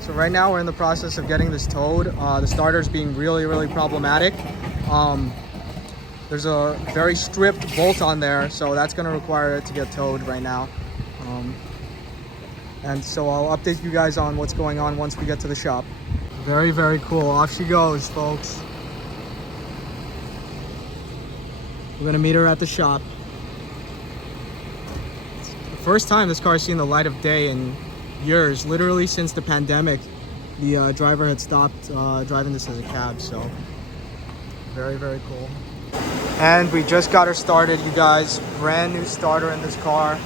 So right now we're in the process of getting this towed. The starter's being really problematic. There's a very stripped bolt on there, so that's going to require it to get towed right now. And so I'll update you guys on what's going on once we get to the shop. Very cool. Off she goes, folks. We're going to meet her at the shop. It's the first time this car's seen the light of day in years, literally since the pandemic. The driver had stopped driving this as a cab, so very cool. And we just got her started, you guys. Brand new starter in this car.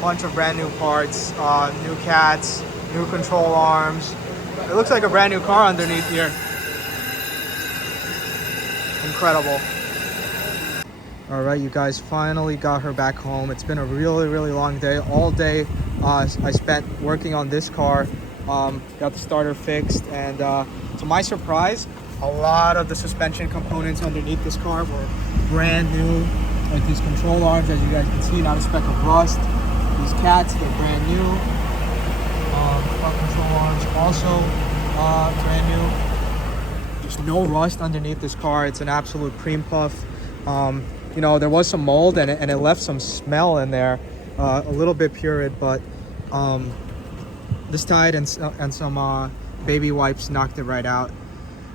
Bunch of brand new parts, new cats, new control arms. It looks like a brand new car underneath here. Incredible. All right, you guys, finally got her back home. It's been a really long day. All day I spent working on this car. Got the starter fixed, and to my surprise, a lot of the suspension components underneath this car were brand new. Like these control arms, as you guys can see, not a speck of rust. These cats, they're brand new. Front control arms also brand new. There's no rust underneath this car. It's an absolute cream puff. You know, there was some mold and it left some smell in there, a little bit purid, but this Tide and some baby wipes knocked it right out.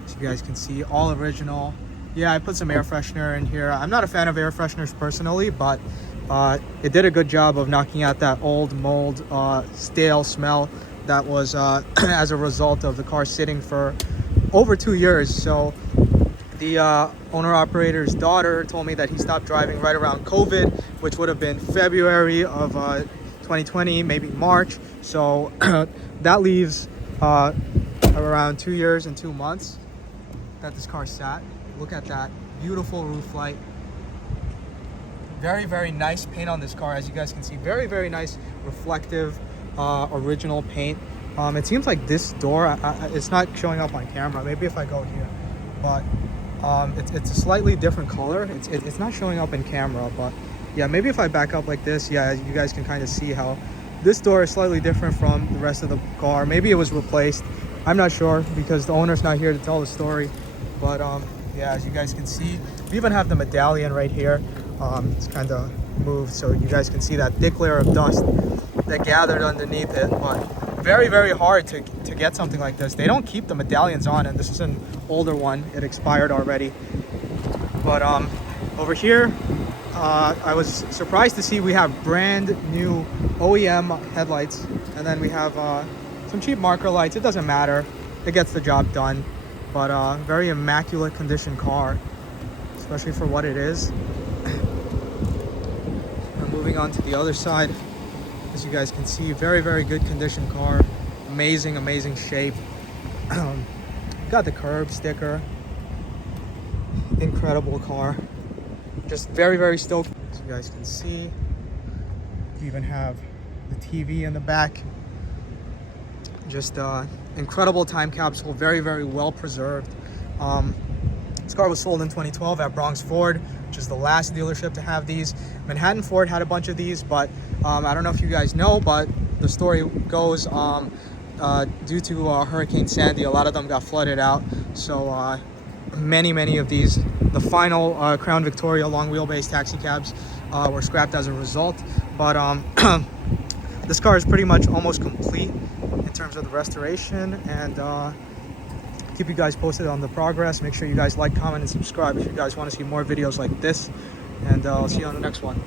So you guys can see, all original. Yeah, I put some air freshener in here. I'm not a fan of air fresheners personally, but it did a good job of knocking out that old mold, stale smell that was as a result of the car sitting for over 2 years. So the owner-operator's daughter told me that he stopped driving right around COVID, which would have been February of 2020, maybe March. So that leaves around 2 years and 2 months that this car sat. Look at that beautiful roof light. Very nice paint on this car, as you guys can see. Very nice reflective original paint. It seems like this door, it's not showing up on camera. Maybe if I go here, but it's a slightly different color. It's not showing up in camera, but yeah, maybe if I back up like this, yeah, you guys can kind of see how this door is slightly different from the rest of the car. Maybe it was replaced. I'm not sure because the owner's not here to tell the story. But yeah, as you guys can see, we even have the medallion right here. It's kind of moved so you guys can see that thick layer of dust that gathered underneath it. But very hard to get something like this. They don't keep the medallions on, and this is an older one. It expired already. But over here, I was surprised to see we have brand new OEM headlights, and then we have some cheap marker lights. It doesn't matter, it gets the job done. But very immaculate condition car, especially for what it is. I'm moving on to the other side. As you guys can see, very good condition car. Amazing shape. Got the curb sticker. Incredible car. Just very stoked. As you guys can see, you even have the TV in the back. Just incredible time capsule, very well preserved. This car was sold in 2012 at Bronx Ford, which is the last dealership to have these. Manhattan Ford had a bunch of these, but I don't know if you guys know, but the story goes due to Hurricane Sandy, a lot of them got flooded out. So many of these, the final Crown Victoria long wheelbase taxi cabs were scrapped as a result. But this car is pretty much almost complete in terms of the restoration, and keep you guys posted on the progress. Make sure you guys like, comment, and subscribe if you guys want to see more videos like this, and I'll see you on the next one.